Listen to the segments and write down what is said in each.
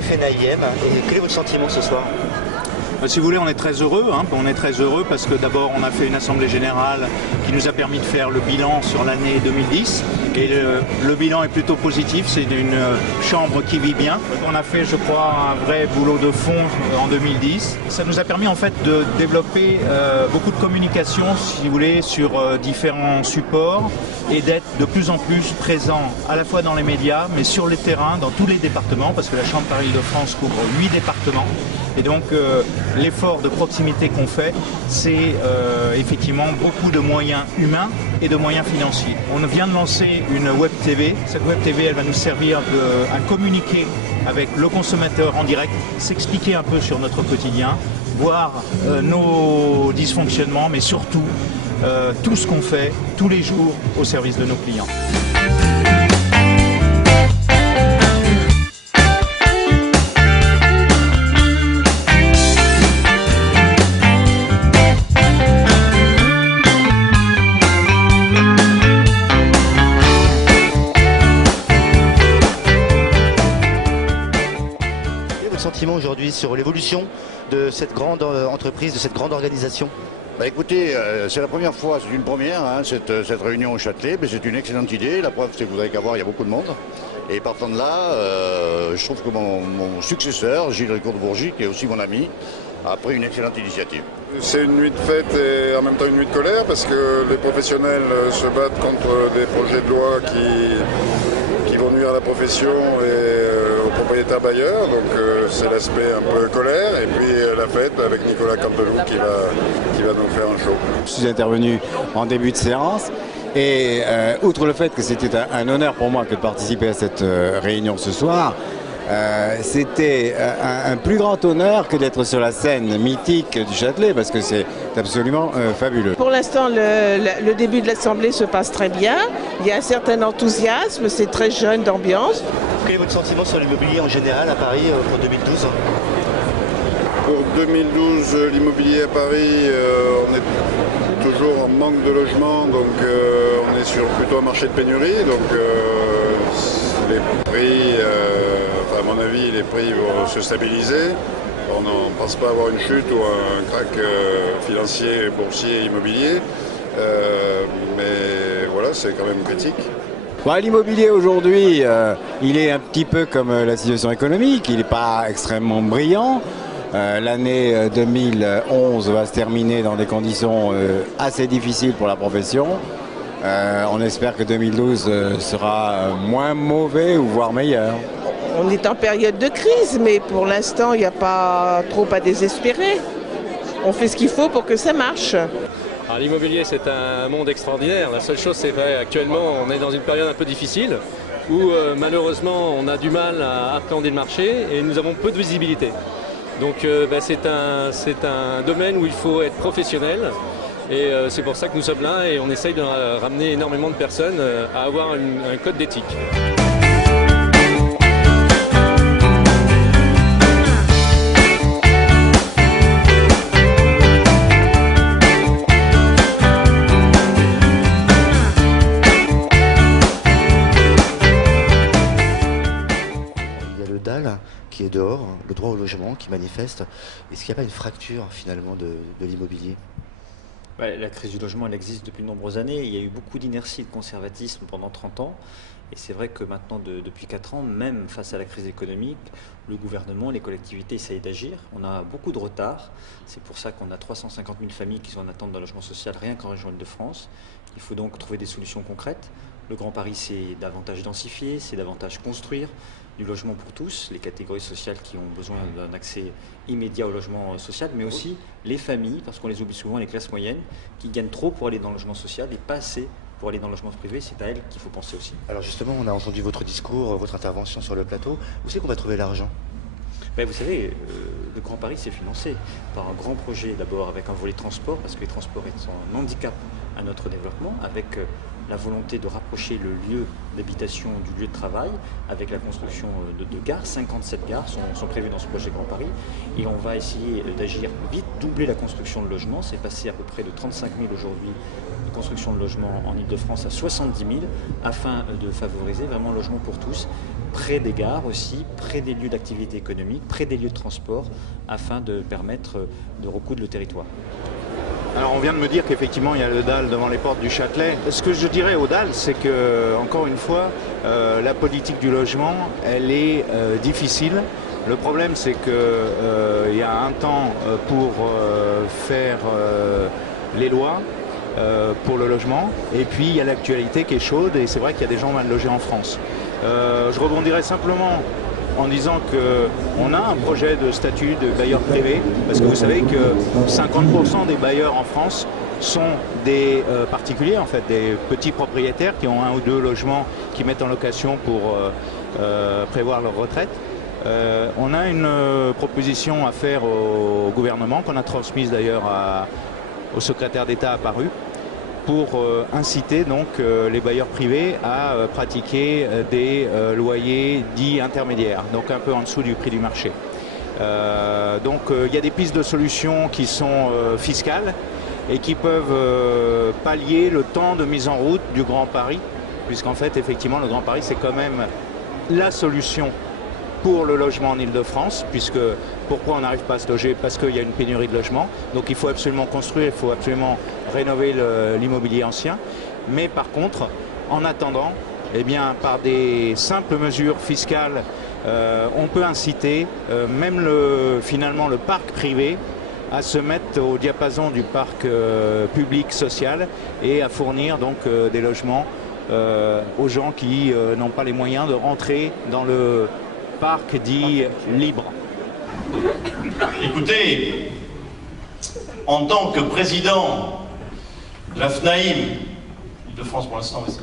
FNAIM. Et quel est votre sentiment ce soir? Si vous voulez, on est très heureux. On est très heureux parce que d'abord, on a fait une assemblée générale qui nous a permis de faire le bilan sur l'année 2010. Et le bilan est plutôt positif. C'est une chambre qui vit bien. On a fait, je crois, un vrai boulot de fond en 2010. Ça nous a permis en fait de développer beaucoup de communication, si vous voulez, sur différents supports et d'être de plus en plus présent à la fois dans les médias, mais sur les terrains, dans tous les départements, parce que la Chambre Paris-Île-de-France couvre 8 départements. Et donc, l'effort de proximité qu'on fait, c'est effectivement beaucoup de moyens humains et de moyens financiers. On vient de lancer une web TV. Cette web TV, elle va nous servir à communiquer avec le consommateur en direct, s'expliquer un peu sur notre quotidien, voir nos dysfonctionnements, mais surtout tout ce qu'on fait tous les jours au service de nos clients. Sentiment aujourd'hui sur l'évolution de cette grande entreprise, de cette grande organisation? Écoutez, c'est la première fois, c'est une première, cette réunion au Châtelet, mais c'est une excellente idée. La preuve, c'est que vous n'avez qu'à voir, il y a beaucoup de monde. Et partant de là, je trouve que mon successeur, Gilles Ricourt de Bourgie, qui est aussi mon ami, a pris une excellente initiative. C'est une nuit de fête et en même temps une nuit de colère parce que les professionnels se battent contre des projets de loi qui vont nuire à la profession et aux propriétaires bailleurs. Donc c'est l'aspect un peu colère et puis la fête avec Nicolas Campelou qui va nous faire un show. Je suis intervenu en début de séance. Et outre le fait que c'était un honneur pour moi que de participer à cette réunion ce soir, c'était un plus grand honneur que d'être sur la scène mythique du Châtelet parce que c'est absolument fabuleux. Pour l'instant, le début de l'Assemblée se passe très bien. Il y a un certain enthousiasme, c'est très jeune d'ambiance. Quel est votre sentiment sur l'immobilier en général à Paris pour 2012? Pour 2012, l'immobilier à Paris, on est toujours en manque de logement, donc on est sur plutôt un marché de pénurie. Donc les prix, à mon avis, les prix vont se stabiliser. On ne pense pas avoir une chute ou un crack financier, boursier, immobilier. Mais voilà, c'est quand même critique. L'immobilier aujourd'hui, il est un petit peu comme la situation économique, il n'est pas extrêmement brillant. L'année 2011 va se terminer dans des conditions assez difficiles pour la profession. On espère que 2012 sera moins mauvais ou voire meilleur. On est en période de crise, mais pour l'instant, il n'y a pas trop à désespérer. On fait ce qu'il faut pour que ça marche. L'immobilier, c'est un monde extraordinaire. La seule chose, c'est vrai, actuellement, on est dans une période un peu difficile où malheureusement, on a du mal à appréhender le marché et nous avons peu de visibilité. Donc c'est un domaine où il faut être professionnel et c'est pour ça que nous sommes là et on essaye de ramener énormément de personnes à avoir un code d'éthique. Qui est dehors, le droit au logement qui manifeste. Est-ce qu'il n'y a pas une fracture finalement de l'immobilier? La crise du logement, elle existe depuis de nombreuses années. Il y a eu beaucoup d'inertie, de conservatisme pendant 30 ans. Et c'est vrai que maintenant, depuis 4 ans, même face à la crise économique, le gouvernement, les collectivités essayent d'agir. On a beaucoup de retard. C'est pour ça qu'on a 350 000 familles qui sont en attente d'un logement social rien qu'en région Île-de-France. Il faut donc trouver des solutions concrètes. Le Grand Paris, c'est davantage densifier, c'est davantage construire du logement pour tous, les catégories sociales qui ont besoin d'un accès immédiat au logement social, mais aussi les familles, parce qu'on les oublie souvent, les classes moyennes, qui gagnent trop pour aller dans le logement social et pas assez pour aller dans le logement privé, c'est à elles qu'il faut penser aussi. Alors justement, on a entendu votre discours, votre intervention sur le plateau. Où c'est qu'on va trouver l'argent? Ben, vous savez, le Grand Paris s'est financé par un grand projet, d'abord avec un volet transport, parce que les transports sont un handicap à notre développement, avec la volonté de rapprocher le lieu d'habitation du lieu de travail, avec la construction de gares. 57 gares sont prévues dans ce projet Grand Paris, et on va essayer d'agir vite, doubler la construction de logements. C'est passé à peu près de 35 000 aujourd'hui de construction de logements en Ile-de-France à 70 000, afin de favoriser vraiment le logement pour tous, près des gares aussi, près des lieux d'activité économique, près des lieux de transport, afin de permettre de recoudre le territoire. Alors on vient de me dire qu'effectivement il y a le DAL devant les portes du Châtelet. Ce que je dirais au DAL, c'est que, encore une fois, la politique du logement, elle est difficile. Le problème, c'est qu'il y a un temps pour faire les lois pour le logement, et puis il y a l'actualité qui est chaude, et c'est vrai qu'il y a des gens mal logés en France. Je rebondirai simplement en disant qu'on a un projet de statut de bailleur privé, parce que vous savez que 50% des bailleurs en France sont des particuliers, en fait, des petits propriétaires qui ont un ou deux logements qui mettent en location pour prévoir leur retraite. On a une proposition à faire au gouvernement, qu'on a transmise d'ailleurs au secrétaire d'État à Paru, pour inciter donc les bailleurs privés à pratiquer des loyers dits intermédiaires, donc un peu en dessous du prix du marché. Donc il y a des pistes de solutions qui sont fiscales et qui peuvent pallier le temps de mise en route du Grand Paris, puisqu'en fait effectivement le Grand Paris c'est quand même la solution pour le logement en Ile-de-France, puisque pourquoi on n'arrive pas à se loger? Parce qu'il y a une pénurie de logements, donc il faut absolument construire, il faut absolument rénover l'immobilier ancien. Mais par contre, en attendant, eh bien, par des simples mesures fiscales, on peut inciter même finalement le parc privé à se mettre au diapason du parc public social et à fournir donc des logements aux gens qui n'ont pas les moyens de rentrer dans le parc dit libre. Écoutez, en tant que président de la FNAIM, Île-de-France pour l'instant, mais ça.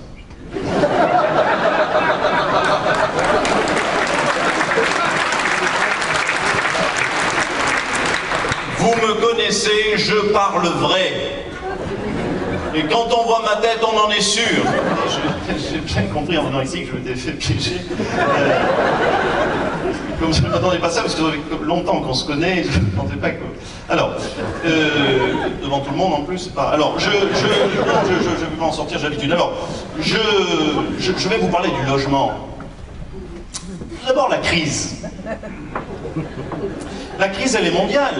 Vous me connaissez, je parle vrai. Et quand on voit ma tête, on en est sûr. J'ai bien compris en venant ici que je m'étais fait piéger. Comme je ne m'attendais pas à ça, parce que ça fait longtemps qu'on se connaît, je ne pensais pas que... Alors, devant tout le monde en plus, c'est pas... Alors, je vais pas en sortir, j'ai l'habitude. Alors, je vais vous parler du logement. Tout d'abord, la crise. La crise, elle est mondiale.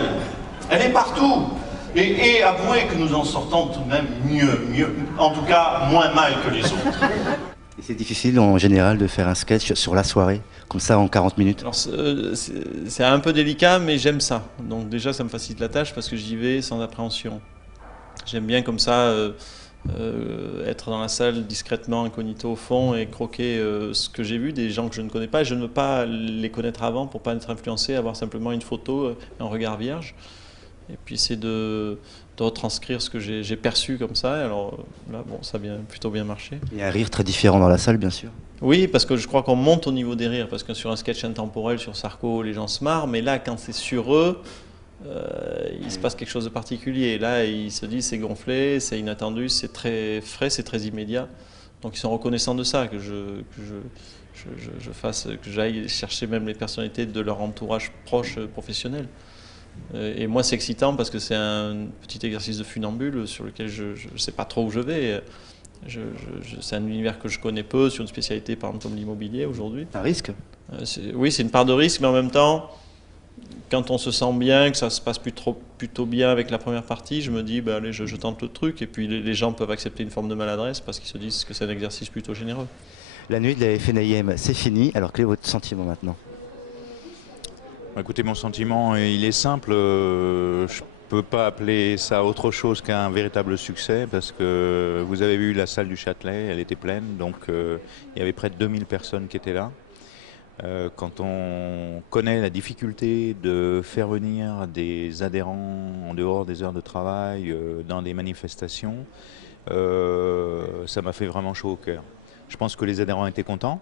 Elle est partout. Et avouez que nous en sortons tout de même mieux, en tout cas moins mal que les autres. Et c'est difficile en général de faire un sketch sur la soirée, comme ça en 40 minutes? Alors c'est un peu délicat, mais j'aime ça. Donc déjà ça me facilite la tâche parce que j'y vais sans appréhension. J'aime bien comme ça être dans la salle discrètement, incognito au fond et croquer ce que j'ai vu, des gens que je ne connais pas. Et je ne veux pas les connaître avant pour ne pas être influencé, avoir simplement une photo, un regard vierge. Et puis c'est de retranscrire ce que j'ai perçu comme ça. Alors là, bon, ça a plutôt bien marché. Il y a un rire très différent dans la salle, bien sûr. Oui, parce que je crois qu'on monte au niveau des rires, parce que sur un sketch intemporel, sur Sarko, les gens se marrent, mais là, quand c'est sur eux, il se passe quelque chose de particulier. Et là, ils se disent c'est gonflé, c'est inattendu, c'est très frais, c'est très immédiat. Donc ils sont reconnaissants de ça, que j'aille chercher même les personnalités de leur entourage proche professionnel. Et moi c'est excitant parce que c'est un petit exercice de funambule sur lequel je ne sais pas trop où je vais. C'est un univers que je connais peu sur une spécialité par exemple comme l'immobilier aujourd'hui. Un risque? Oui, c'est une part de risque, mais en même temps, quand on se sent bien, que ça se passe plutôt bien avec la première partie, je me dis bah, allez, je tente le truc, et puis les gens peuvent accepter une forme de maladresse parce qu'ils se disent que c'est un exercice plutôt généreux. La nuit de la FNAIM, c'est fini, alors quel est votre sentiment maintenant? Écoutez, mon sentiment, il est simple. Je ne peux pas appeler ça autre chose qu'un véritable succès, parce que vous avez vu la salle du Châtelet, elle était pleine, donc il y avait près de 2000 personnes qui étaient là. Quand on connaît la difficulté de faire venir des adhérents en dehors des heures de travail dans des manifestations, ça m'a fait vraiment chaud au cœur. Je pense que les adhérents étaient contents.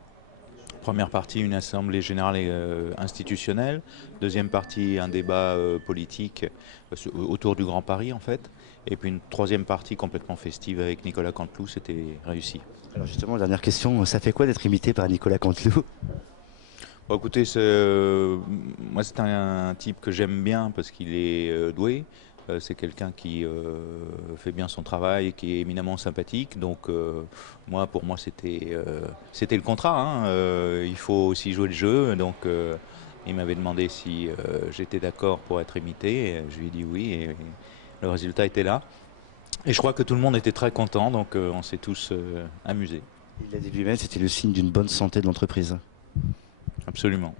Première partie, une assemblée générale institutionnelle. Deuxième partie, un débat politique autour du Grand Paris, en fait. Et puis une troisième partie complètement festive avec Nicolas Canteloup, c'était réussi. Alors justement, dernière question, ça fait quoi d'être imité par Nicolas Canteloup? Bon, écoutez, moi c'est un type que j'aime bien parce qu'il est doué. C'est quelqu'un qui fait bien son travail et qui est éminemment sympathique. Donc pour moi c'était le contrat. Hein. Il faut aussi jouer le jeu. Donc il m'avait demandé si j'étais d'accord pour être imité. Et je lui ai dit oui et le résultat était là. Et je crois que tout le monde était très content. Donc on s'est tous amusés. Il l'a dit lui-même, c'était le signe d'une bonne santé de l'entreprise. Absolument.